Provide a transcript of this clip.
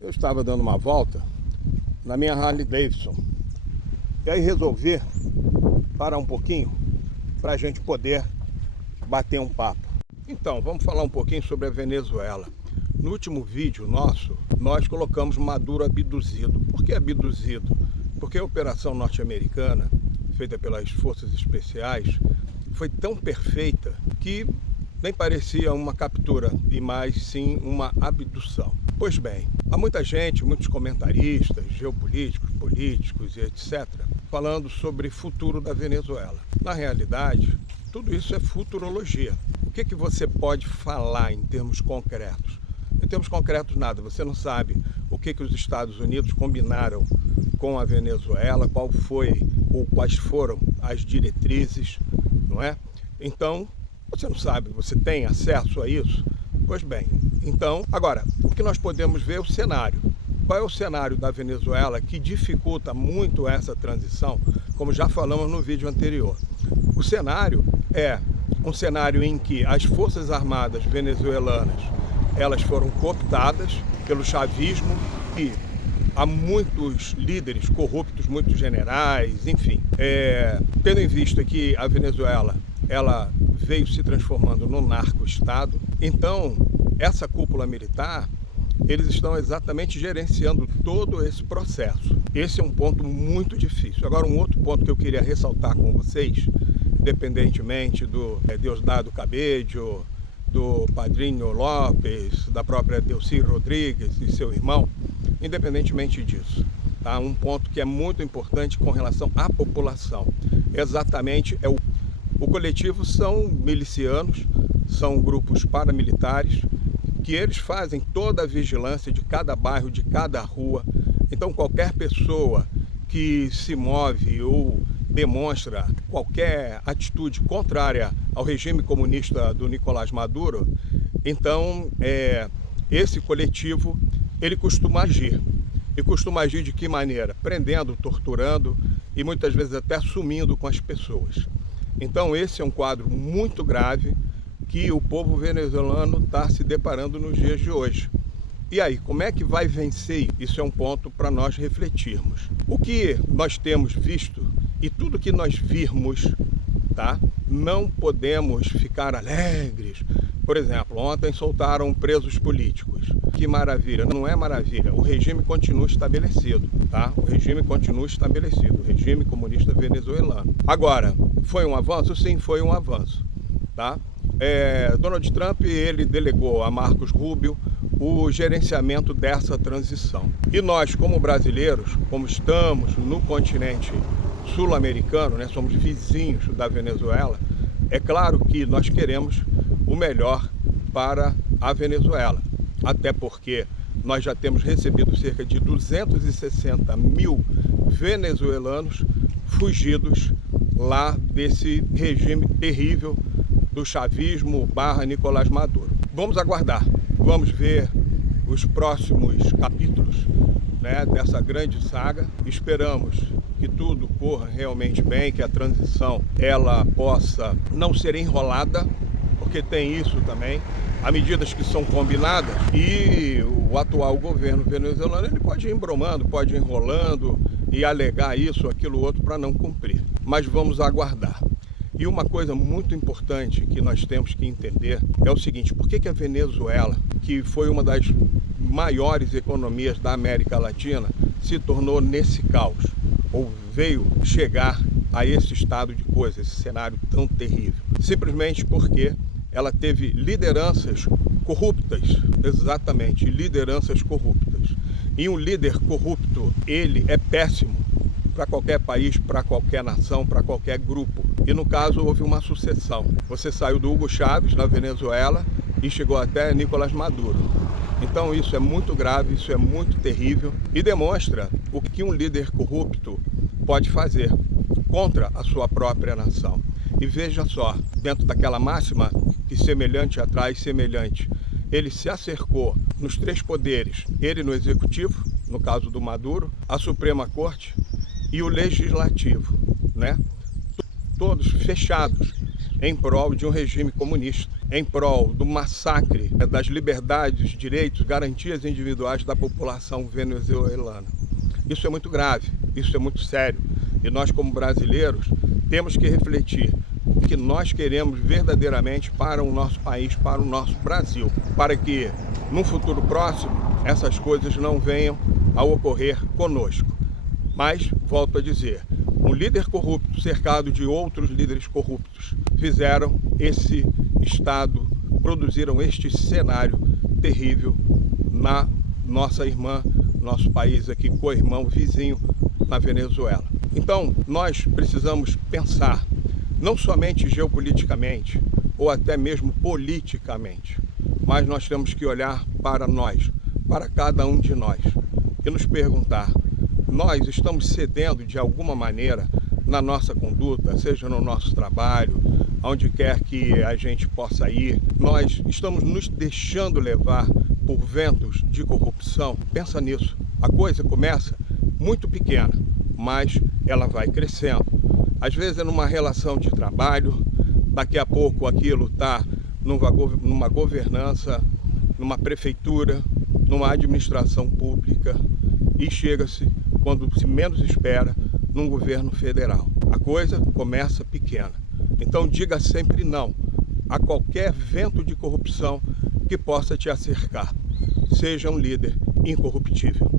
Eu estava dando uma volta na minha Harley Davidson e aí resolvi parar um pouquinho para a gente poder bater um papo. Então, vamos falar um pouquinho sobre a Venezuela. No último vídeo nosso, nós colocamos Maduro abduzido. Por que abduzido? Porque a operação norte-americana, feita pelas forças especiais, foi tão perfeita que nem parecia uma captura, e mais sim uma abdução. Pois bem, há muita gente, muitos comentaristas, geopolíticos, políticos e etc., falando sobre futuro da Venezuela. Na realidade, tudo isso é futurologia. O que você pode falar em termos concretos? Em termos concretos, nada. Você não sabe o que os Estados Unidos combinaram com a Venezuela, qual foi ou quais foram as diretrizes, não é? Então, você não sabe, você tem acesso a isso? Pois bem, então, agora, o que nós podemos ver é o cenário. Qual é o cenário da Venezuela que dificulta muito essa transição, como já falamos no vídeo anterior? O cenário é um cenário em que as forças armadas venezuelanas, elas foram cooptadas pelo chavismo e há muitos líderes corruptos, muitos generais, enfim. Tendo em vista que a Venezuela, ela veio se transformando num narco-estado, então essa cúpula militar, eles estão exatamente gerenciando todo esse processo. Esse é um ponto muito difícil. Agora, um outro ponto que eu queria ressaltar com vocês, independentemente do Diosdado Cabello, do Padrinho Lopes, da própria Delcy Rodrigues e seu irmão, independentemente disso, tá? Um ponto que é muito importante com relação à população, exatamente é o coletivo são milicianos, são grupos paramilitares, que eles fazem toda a vigilância de cada bairro, de cada rua. Então qualquer pessoa que se move ou demonstra qualquer atitude contrária ao regime comunista do Nicolás Maduro, então esse coletivo ele costuma agir. E costuma agir de que maneira? Prendendo, torturando e muitas vezes até sumindo com as pessoas. Então esse é um quadro muito grave que o povo venezuelano está se deparando nos dias de hoje. E aí, como é que vai vencer? Isso é um ponto para nós refletirmos. O que nós temos visto e tudo que nós virmos, tá? Não podemos ficar alegres. Por exemplo, ontem soltaram presos políticos. Que maravilha, não é maravilha. O regime continua estabelecido, tá? O regime continua estabelecido, o regime comunista venezuelano. Agora, foi um avanço? Sim, foi um avanço, tá? Donald Trump, ele delegou a Marcos Rubio o gerenciamento dessa transição. E nós, como brasileiros, como estamos no continente sul-americano, né, somos vizinhos da Venezuela, é claro que nós queremos o melhor para a Venezuela. Até porque nós já temos recebido cerca de 260 mil venezuelanos fugidos lá desse regime terrível do chavismo / Nicolás Maduro. Vamos aguardar, vamos ver os próximos capítulos, né, dessa grande saga. Esperamos que tudo corra realmente bem, que a transição ela possa não ser enrolada, porque tem isso também. Há medidas que são combinadas e o atual governo venezuelano ele pode ir embromando, pode ir enrolando e alegar isso, aquilo, outro para não cumprir. Mas vamos aguardar. E uma coisa muito importante que nós temos que entender é o seguinte: por que a Venezuela, que foi uma das maiores economias da América Latina, se tornou nesse caos? Ou veio chegar a esse estado de coisa, esse cenário tão terrível? Simplesmente porque ela teve lideranças corruptas, exatamente, lideranças corruptas. E um líder corrupto, ele é péssimo para qualquer país, para qualquer nação, para qualquer grupo. E no caso houve uma sucessão. Você saiu do Hugo Chávez na Venezuela e chegou até Nicolás Maduro. Então isso é muito grave, isso é muito terrível e demonstra o que um líder corrupto pode fazer contra a sua própria nação. E veja só, dentro daquela máxima que semelhante atrai semelhante, ele se acercou nos três poderes, ele no executivo, no caso do Maduro, a Suprema Corte e o Legislativo, né? Todos fechados em prol de um regime comunista. em prol do massacre das liberdades, direitos, garantias individuais da população venezuelana. Isso é muito grave, isso é muito sério. E nós, como brasileiros, temos que refletir o que nós queremos verdadeiramente para o nosso país, para o nosso Brasil, para que, num futuro próximo, essas coisas não venham a ocorrer conosco. Mas, volto a dizer, um líder corrupto cercado de outros líderes corruptos fizeram esse Estado, produziram este cenário terrível na nossa irmã, nosso país aqui, co-irmão, vizinho, na Venezuela. Então, nós precisamos pensar, não somente geopoliticamente, ou até mesmo politicamente, mas nós temos que olhar para nós, para cada um de nós, e nos perguntar, nós estamos cedendo de alguma maneira na nossa conduta, seja no nosso trabalho, onde quer que a gente possa ir, nós estamos nos deixando levar por ventos de corrupção? Pensa nisso. A coisa começa muito pequena, mas ela vai crescendo. Às vezes é numa relação de trabalho, daqui a pouco aquilo está numa governança, numa prefeitura, numa administração pública e chega-se, quando se menos espera, num governo federal. A coisa começa pequena. Então diga sempre não a qualquer vento de corrupção que possa te acercar. Seja um líder incorruptível.